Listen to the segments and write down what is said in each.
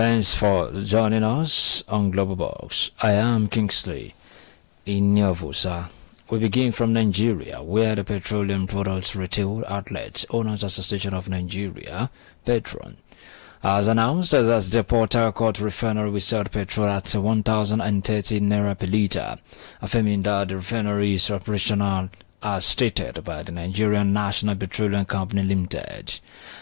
Thanks for joining us on Global Box. I am Kingsely Iniovosa. We begin from Nigeria, where the Petroleum Products Retail Outlets Owners Association of Nigeria, Petron, has announced that the Port Harcourt refinery will sell petrol at 1,030 naira per litre, affirming that the refinery is operational as stated by the Nigerian National Petroleum Company Limited.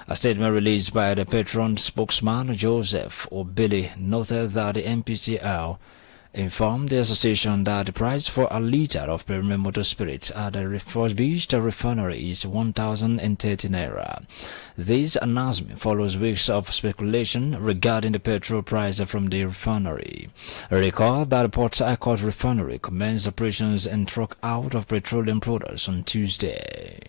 A statement released by the Petron spokesman Joseph Obele noted that the NPCL informed the association that the price for a litre of premium motor spirits at the refurbished refinery is 1,030 naira. This announcement follows weeks of speculation regarding the petrol price from the refinery. Recall that the Port Harcourt refinery commenced operations and truck out of petroleum products on Tuesday.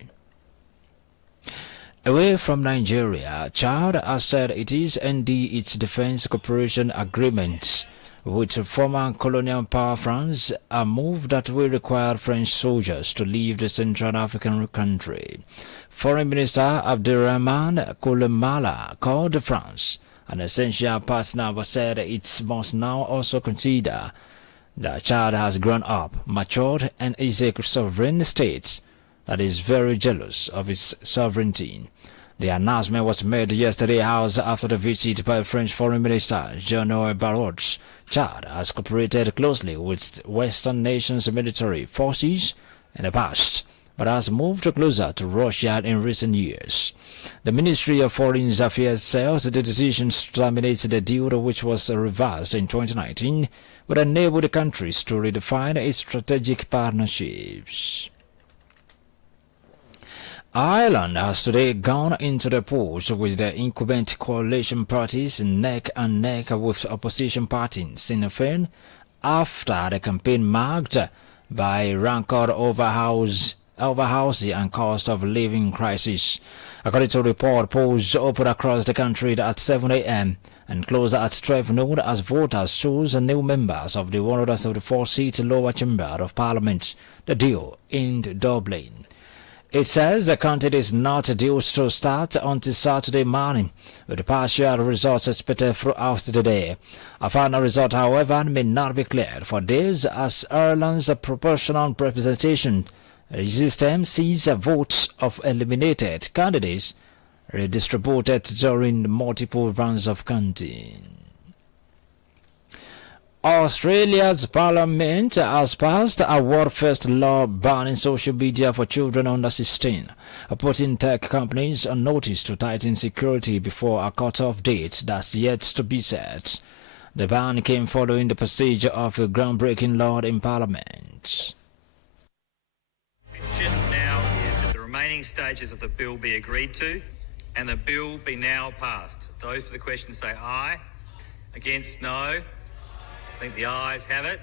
Away from Nigeria, Chad has said it is ending its defense cooperation agreements with former colonial power France, a move that will require French soldiers to leave the Central African country. Foreign Minister Abderrahman Koulemala called France an essential partner but said it must now also consider that Chad has grown up, matured, and is a sovereign state that is very jealous of its sovereignty. The announcement was made yesterday hours after the visit by French Foreign Minister Jean-Noël Barrot. Chad has cooperated closely with Western nations' military forces in the past, but has moved closer to Russia in recent years. The Ministry of Foreign Affairs says the decision to terminate the deal, which was reversed in 2019, would enable the countries to redefine its strategic partnerships. Ireland has today gone into the polls with the incumbent coalition parties neck and neck with opposition parties Sinn Féin after the campaign marked by rancor over housing and cost of living crisis. According to a report, polls opened across the country at 7 a.m. and closed at 12 noon as voters chose new members of the 174-seat lower chamber of parliament, the deal in Dublin. It says the counting is not due to start until Saturday morning, with partial results expected throughout the day. A final result, however, may not be cleared for days as Ireland's proportional representation system sees votes of eliminated candidates redistributed during multiple rounds of counting. Australia's parliament has passed a world-first law banning social media for children under 16, putting tech companies on notice to tighten security before a cut-off date that's yet to be set. The ban came following the passage of a groundbreaking law in Parliament. The question now is that the remaining stages of the bill be agreed to and the bill be now passed. Those for the question say aye. Against, no. I think the ayes have it.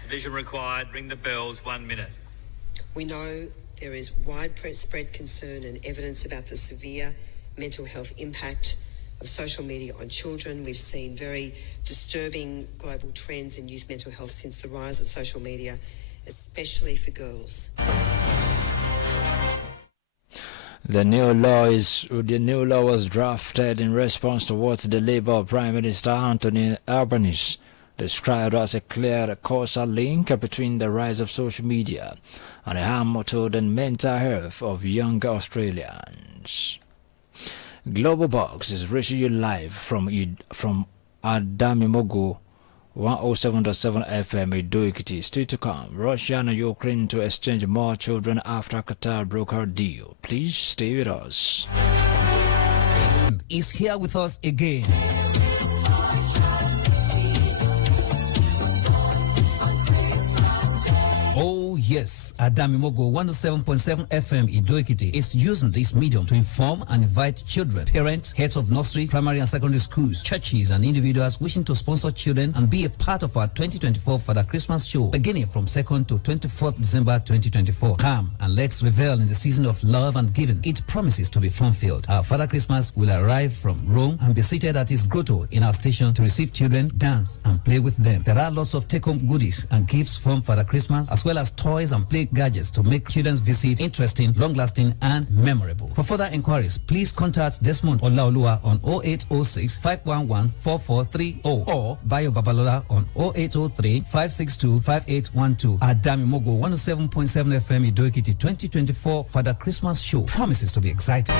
Division required. Ring the bells. 1 minute. We know there is widespread concern and evidence about the severe mental health impact of social media on children. We've seen very disturbing global trends in youth mental health since the rise of social media, especially for girls. The new law was drafted in response to what the Labour Prime Minister Anthony Albanese described as a clear causal link between the rise of social media and the harm to the mental health of young Australians. Global Box is reaching you live from Adamimogo 107.7 FM Idoikiti. Still to come, Russia and Ukraine to exchange more children after Qatar broke her deal. Please stay with us. Is here with us again. Oh yes, Adamimogo 107.7 FM Idoikiti is using this medium to inform and invite children, parents, heads of nursery, primary and secondary schools, churches and individuals wishing to sponsor children and be a part of our 2024 Father Christmas show beginning from 2nd to 24th December 2024. Come and let's revel in the season of love and giving. It promises to be fun-filled. Our Father Christmas will arrive from Rome and be seated at his grotto in our station to receive children, dance and play with them. There are lots of take-home goodies and gifts from Father Christmas as well as toys toys and play gadgets to make children's visit interesting, long-lasting, and memorable. For further inquiries, please contact Desmond Olaoluwa on 0806 511 4430 or Bayo Babalola on 0803 562 5812. Adamimogo 107.7 FM Idoikiti 2024 Father Christmas Show promises to be exciting.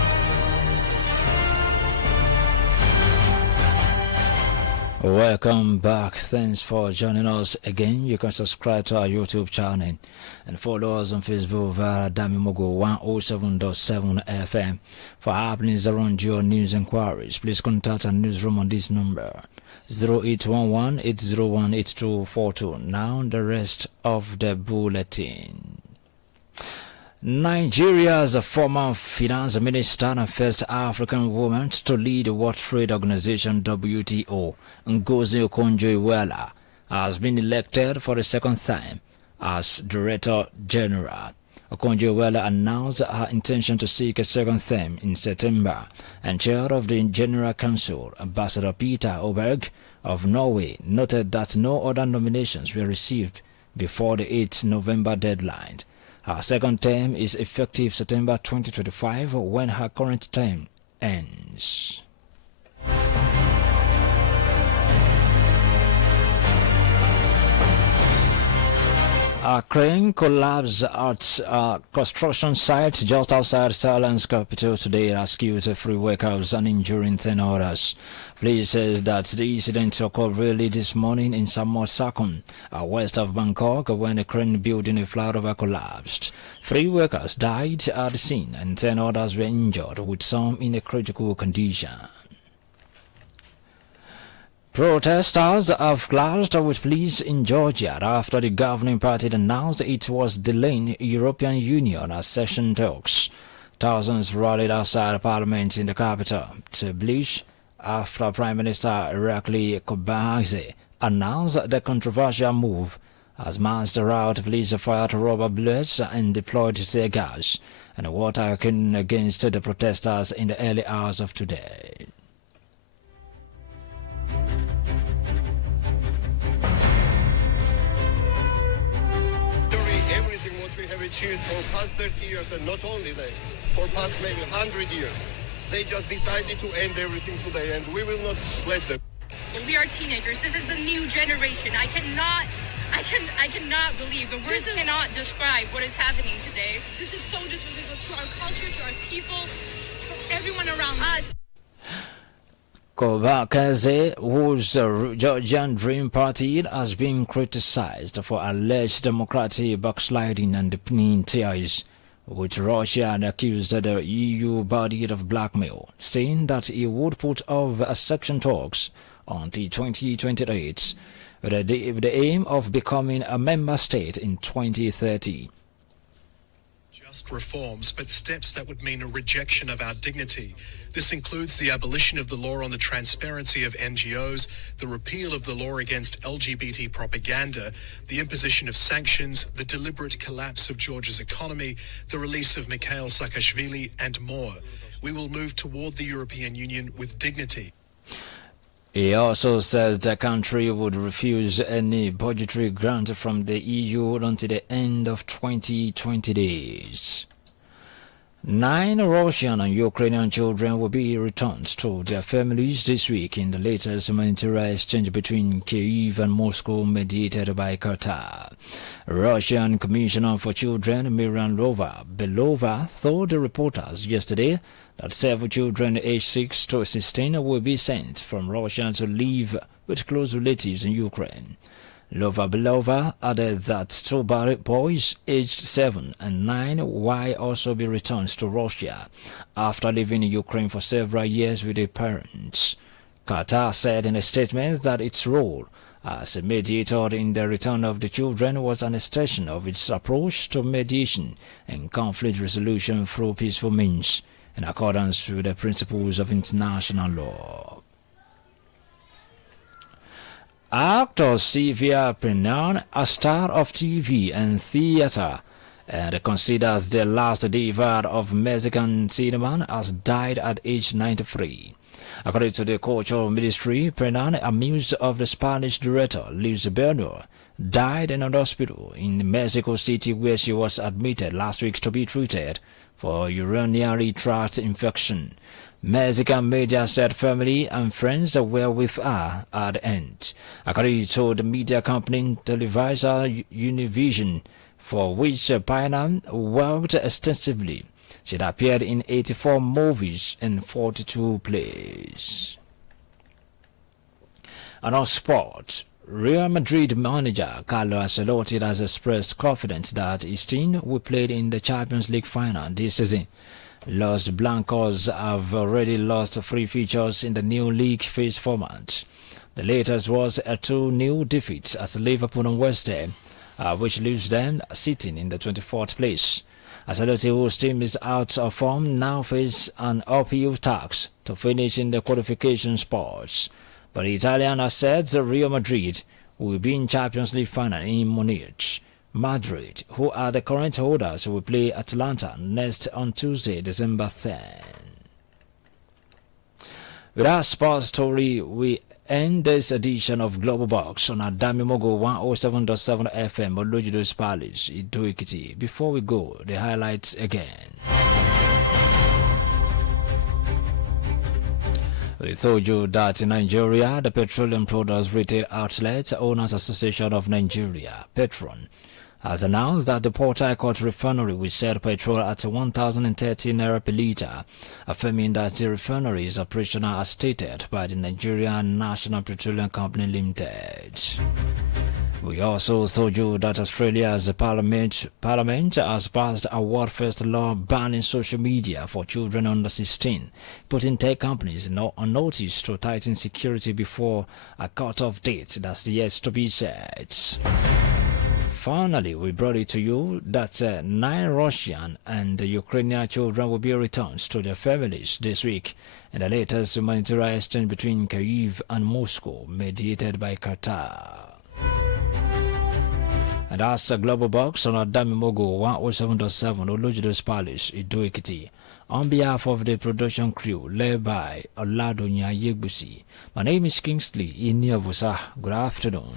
Welcome back. Thanks for joining us again. You can subscribe to our YouTube channel and follow us on Facebook via Adamimogo 107.7 FM. For happenings around your news inquiries, please contact our newsroom on this number 0811-801-8242. Now the rest of the bulletin. Nigeria's former finance minister and first African woman to lead the World Trade Organization WTO, Ngozi Okonjo-Iweala, has been elected for the second time as Director General. Okonjo-Iweala announced her intention to seek a second term in September, and Chair of the General Council, Ambassador Peter Oberg of Norway, noted that no other nominations were received before the 8th November deadline. Her second term is effective September 2025 when her current term ends. A crane collapsed at a construction site just outside Thailand's capital today, rescued 3 workers and injuring 10 others. Police says that the incident occurred early this morning in Samut Sakhon, west of Bangkok, when a crane building a flyover collapsed. 3 workers died at the scene and 10 others were injured, with some in a critical condition. Protesters have clashed with police in Georgia after the governing party announced it was delaying European Union accession talks. Thousands rallied outside Parliament in the capital to bleach after Prime Minister Irakli Kobaxi announced the controversial move. As massed out, police fired rubber bullets and deployed tear gas and water cannon against the protesters in the early hours of today. Everything what we have achieved for past 30 years, and not only that, for past maybe 100 years, they just decided to end everything today, and we will not let them. We are teenagers. This is the new generation. I cannot believe, the words cannot describe what is happening today. This is so disrespectful to our culture, to our people, for everyone around us. Kobaxi, whose Georgian Dream Party has been criticized for alleged democratic backsliding and deepening ties with Russia, and accused the EU body of blackmail, saying that he would put off accession talks until 2028 with the aim of becoming a member state in 2030. Just reforms, but steps that would mean a rejection of our dignity. This includes the abolition of the law on the transparency of NGOs, the repeal of the law against LGBT propaganda, the imposition of sanctions, the deliberate collapse of Georgia's economy, the release of Mikhail Saakashvili, and more. We will move toward the European Union with dignity. He also said the country would refuse any budgetary grant from the EU until the end of 2020 days. 9 Russian and Ukrainian children will be returned to their families this week in the latest humanitarian exchange between Kyiv and Moscow, mediated by Qatar. Russian Commissioner for Children Miriam Belova told the reporters yesterday that 7 children aged 6 to 16 will be sent from Russia to live with close relatives in Ukraine. Belova added that 2 boys aged 7 and 9 will also be returned to Russia after living in Ukraine for several years with their parents. Qatar said in a statement that its role as a mediator in the return of the children was an extension of its approach to mediation and conflict resolution through peaceful means, in accordance with the principles of international law. Actor Sylvia Pennon, a star of TV and theater, and considers the last diva of Mexican cinema, has died at age 93. According to the Cultural Ministry, Prenan, a muse of the Spanish director Luis Berno, died in an hospital in Mexico City where she was admitted last week to be treated for urinary tract infection. Mexican media said family and friends were with her at the end. According to the media company Televisa Univision, for which Prenan worked extensively, she had appeared in 84 movies and 42 plays. And on sport, Real Madrid manager Carlo Ancelotti has expressed confidence that his team will play in the Champions League final this season. Los Blancos have already lost 3 features in the new league phase format. The latest was a 2-0 defeat at Liverpool on Wednesday, which leaves them sitting in the 24th place. Ancelotti, whose team is out of form, now face an uphill task to finish in the qualification spots. But the Italian has said the Real Madrid will be in Champions League final in Munich. Madrid, who are the current holders, will play Atalanta next on Tuesday, December 10. With our sports story, we end this edition of Global Box on Adamimogo 107.7 FM Olojudo's Palace, Ido-Ekiti. Before we go, the highlights again. We told you that in Nigeria, the Petroleum Products Retail Outlet Owners Association of Nigeria, Petron, has announced that the Port Harcourt refinery will sell petrol at 1,030 naira per litre, affirming that the refinery is operational as stated by the Nigerian National Petroleum Company Limited. We also told you that Australia's Parliament has passed a world-first law banning social media for children under 16, putting tech companies on notice to tighten security before a cut-off date that's yet to be set. Finally, we brought it to you that 9 Russian and Ukrainian children will be returned to their families this week in the latest humanitarian exchange between Kyiv and Moscow, mediated by Qatar. And that's a Global Box on Adamimogo 107.7 Olojudo's Palace, Ido-Ekiti. On behalf of the production crew led by Oladonya Yegusi, my name is Kingsely Iniovosa. Good afternoon.